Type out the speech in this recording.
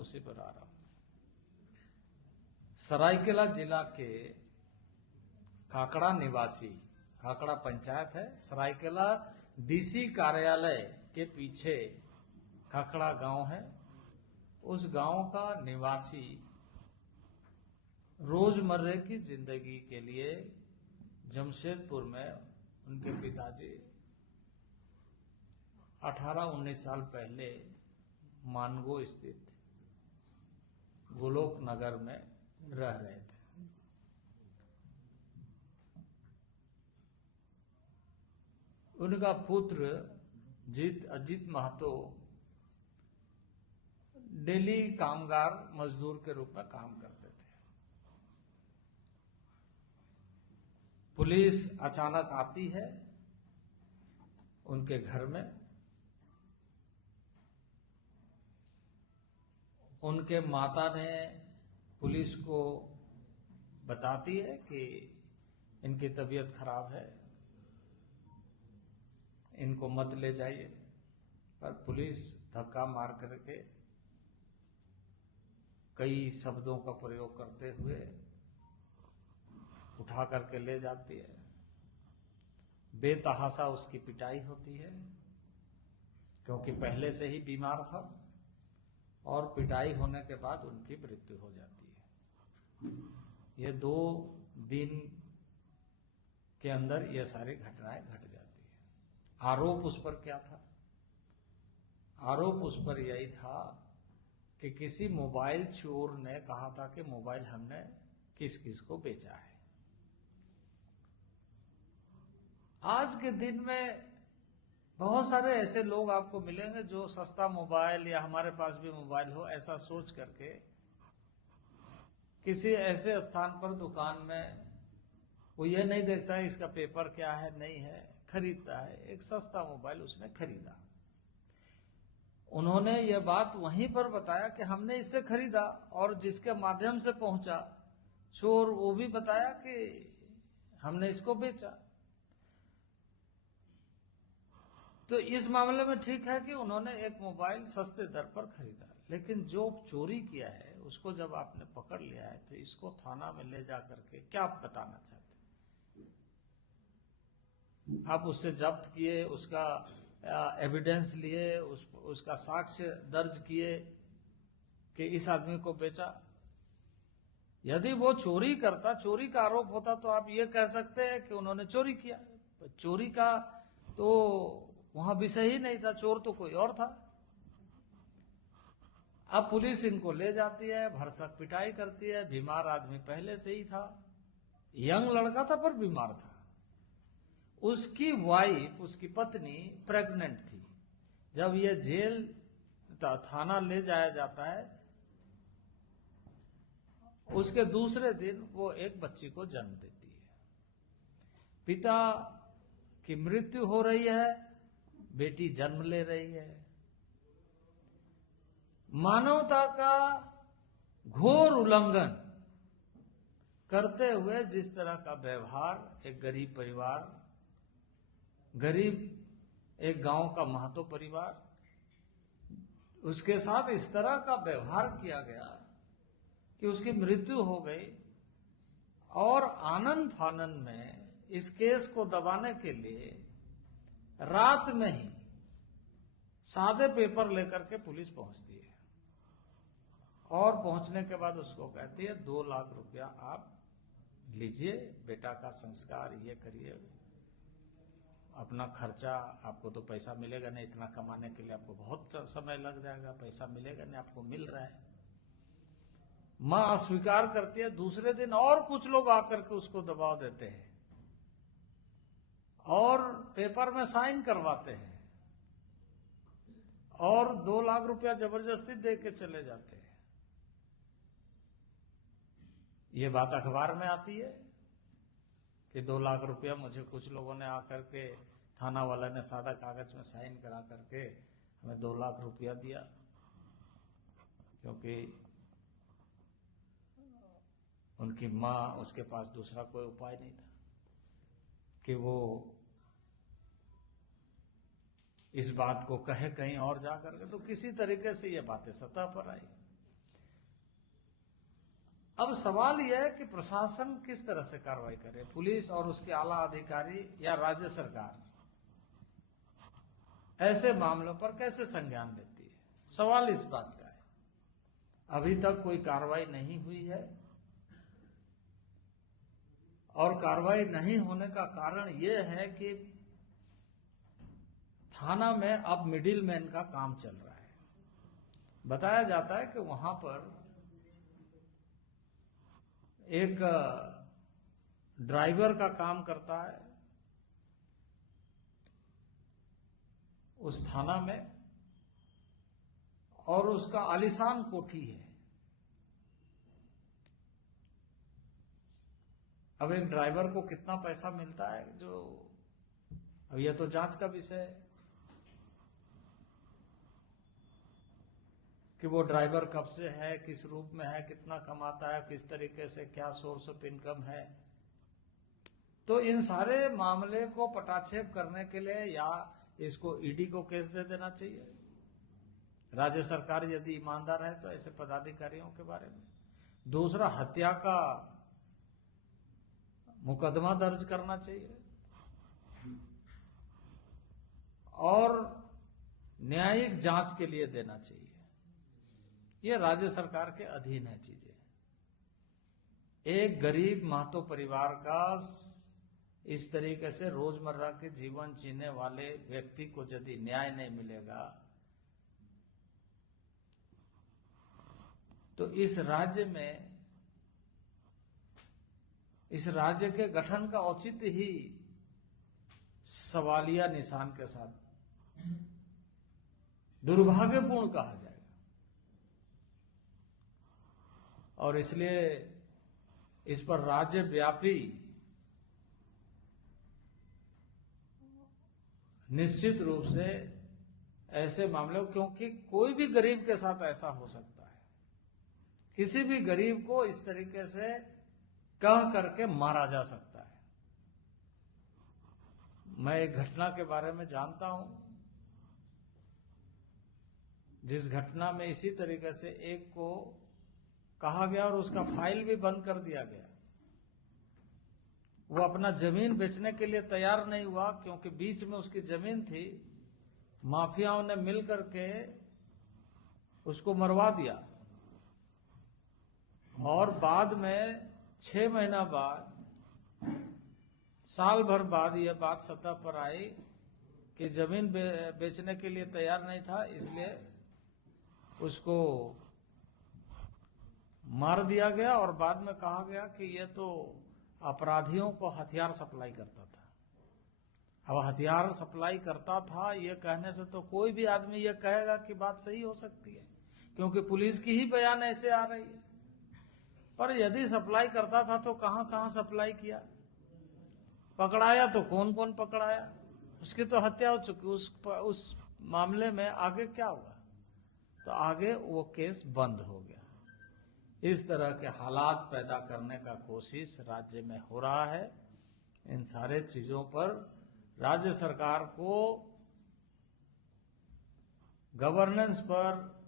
उसी पर आ रहा हूं। सरायकेला जिला के काकड़ा निवासी, काकड़ा पंचायत है, सरायकेला डीसी कार्यालय के पीछे काकड़ा गांव है। उस गांव का निवासी रोजमर्रे की जिंदगी के लिए जमशेदपुर में उनके पिताजी 18-19 साल पहले मानगो स्थित गोलोक नगर में रह रहे थे। उनका पुत्र अजीत महतो डेली कामगार मजदूर के रूप में काम करते थे। पुलिस अचानक आती है उनके घर में। उनके माता ने पुलिस को बताती है कि इनकी तबीयत खराब है, इनको मत ले जाइए। पर पुलिस धक्का मार करके कई शब्दों का प्रयोग करते हुए उठा करके ले जाती है। बेतहाशा उसकी पिटाई होती है, क्योंकि पहले से ही बीमार था, और पिटाई होने के बाद उनकी मृत्यु हो जाती है। ये 2 दिन के अंदर ये सारी घटनाएं घट जाती है। आरोप उस पर क्या था? आरोप उस पर यही था कि किसी मोबाइल चोर ने कहा था कि मोबाइल हमने किस किस को बेचा है। आज के दिन में बहुत सारे ऐसे लोग आपको मिलेंगे जो सस्ता मोबाइल या हमारे पास भी मोबाइल हो ऐसा सोच करके किसी ऐसे स्थान पर दुकान में वो ये नहीं देखता है इसका पेपर क्या है नहीं है, खरीदता है। एक सस्ता मोबाइल उसने खरीदा। उन्होंने ये बात वहीं पर बताया कि हमने इससे खरीदा, और जिसके माध्यम से पहुंचा चोर वो भी बताया कि हमने इसको बेचा। तो इस मामले में ठीक है कि उन्होंने एक मोबाइल सस्ते दर पर खरीदा, लेकिन जो चोरी किया है उसको जब आपने पकड़ लिया है तो इसको थाना में ले जा करके क्या आप बताना चाहते हैं? आप उससे जब्त किए, उसका एविडेंस लिए, उसका साक्ष्य दर्ज किए कि इस आदमी को बेचा। यदि वो चोरी करता, चोरी का आरोप होता, तो आप ये कह सकते हैं कि उन्होंने चोरी किया। चोरी का तो वहां विषय ही नहीं था, चोर तो कोई और था। अब पुलिस इनको ले जाती है, भरसक पिटाई करती है। बीमार आदमी पहले से ही था, यंग लड़का था पर बीमार था। उसकी वाइफ, उसकी पत्नी प्रेग्नेंट थी। जब ये जेल थाना ले जाया जाता है, उसके दूसरे दिन वो एक बच्ची को जन्म देती है। पिता की मृत्यु हो रही है, बेटी जन्म ले रही है। मानवता का घोर उल्लंघन करते हुए जिस तरह का व्यवहार एक गरीब परिवार, गरीब एक गांव का महतो परिवार, उसके साथ इस तरह का व्यवहार किया गया कि उसकी मृत्यु हो गई। और आनंद फानन में इस केस को दबाने के लिए रात में ही सादे पेपर लेकर के पुलिस पहुंचती है, और पहुंचने के बाद उसको कहती है 2 लाख रुपया आप लीजिए, बेटा का संस्कार ये करिए, अपना खर्चा, आपको तो पैसा मिलेगा नहीं, इतना कमाने के लिए आपको बहुत समय लग जाएगा, पैसा मिलेगा नहीं, आपको मिल रहा है। मां अस्वीकार करती है। दूसरे दिन और कुछ लोग आकर के उसको दबाव देते हैं और पेपर में साइन करवाते हैं, और 2 लाख रुपया जबरदस्ती दे के चले जाते हैं। ये बात अखबार में आती है कि 2 लाख रुपया मुझे कुछ लोगों ने आकर के, थाना वाला ने सादा कागज में साइन करा करके हमें 2 लाख रुपया दिया, क्योंकि उनकी मां, उसके पास दूसरा कोई उपाय नहीं था कि वो इस बात को कहे कहीं और जाकर के। तो किसी तरीके से ये बातें सतह पर आई। अब सवाल यह है कि प्रशासन किस तरह से कार्रवाई करे, पुलिस और उसके आला अधिकारी या राज्य सरकार ऐसे मामलों पर कैसे संज्ञान लेती है। सवाल इस बात का है। अभी तक कोई कार्रवाई नहीं हुई है और कार्रवाई नहीं होने का कारण यह है कि थाना में अब मिडिल मैन का काम चल रहा है। बताया जाता है कि वहां पर एक ड्राइवर का काम करता है उस थाना में, और उसका आलीशान कोठी है। अब एक ड्राइवर को कितना पैसा मिलता है, जो अब यह तो जांच का विषय है कि वो ड्राइवर कब से है, किस रूप में है, कितना कमाता है, किस तरीके से, क्या सोर्स ऑफ इनकम है। तो इन सारे मामले को पटाक्षेप करने के लिए या इसको ईडी को केस दे देना चाहिए। राज्य सरकार यदि ईमानदार है तो ऐसे पदाधिकारियों के बारे में। दूसरा, हत्या का मुकदमा दर्ज करना चाहिए और न्यायिक जांच के लिए देना चाहिए। ये राज्य सरकार के अधीन है चीजें। एक गरीब महतो परिवार का इस तरीके से रोजमर्रा के जीवन जीने वाले व्यक्ति को यदि न्याय नहीं मिलेगा तो इस राज्य के गठन का औचित्य ही सवालिया निशान के साथ दुर्भाग्यपूर्ण कहा जाएगा। और इसलिए इस पर राज्यव्यापी निश्चित रूप से ऐसे मामले, क्योंकि कोई भी गरीब के साथ ऐसा हो सकता है। किसी भी गरीब को इस तरीके से कह करके मारा जा सकता है। मैं एक घटना के बारे में जानता हूं, जिस घटना में इसी तरीके से एक को कहा गया और उसका फाइल भी बंद कर दिया गया। वो अपना जमीन बेचने के लिए तैयार नहीं हुआ, क्योंकि बीच में उसकी जमीन थी। माफियाओं ने मिलकर के उसको मरवा दिया और बाद में 6 महीना बाद, साल भर बाद यह बात सतह पर आई कि जमीन बेचने के लिए तैयार नहीं था, इसलिए उसको मार दिया गया। और बाद में कहा गया कि यह तो अपराधियों को हथियार सप्लाई करता था। अब हथियार सप्लाई करता था यह कहने से तो कोई भी आदमी यह कहेगा कि बात सही हो सकती है, क्योंकि पुलिस की ही बयान ऐसे आ रही है। पर यदि सप्लाई करता था तो कहां कहां सप्लाई किया, पकड़ाया तो कौन कौन पकड़ाया, उसकी तो हत्या हो चुकी। उस मामले में आगे क्या हुआ, तो आगे वो केस बंद हो गया। इस तरह के हालात पैदा करने का कोशिश राज्य में हो रहा है। इन सारे चीजों पर राज्य सरकार को गवर्नेंस पर